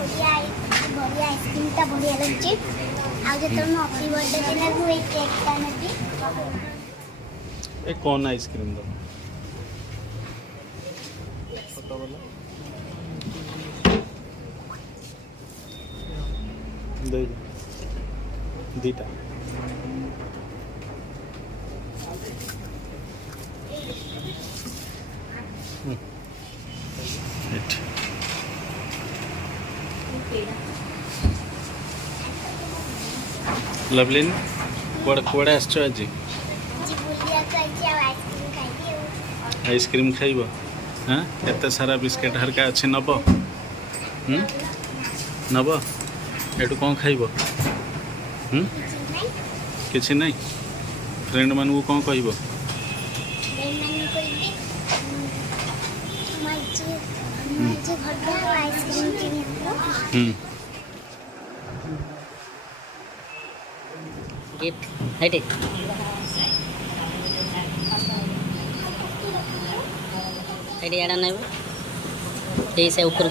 बढ़िया आइसक्रीमटा बढ़िया लगे आज तो मैं हैप्पी बर्थडे दिन को एक केकटा नेबी ए कौन आइसक्रीम दो पता वाला दे दीटा लवलिन कुआड़े आस आज जी बुलिया तो आइसक्रीम खाई आइसक्रीम खाइब हाँ केते सारा बिस्केट हरका अच्छे नब नब एटू कौन खाइब किसी नहीं फ्रेंड मान को कौन कह गिफ्ट है एड़ा नहीं से ऊपर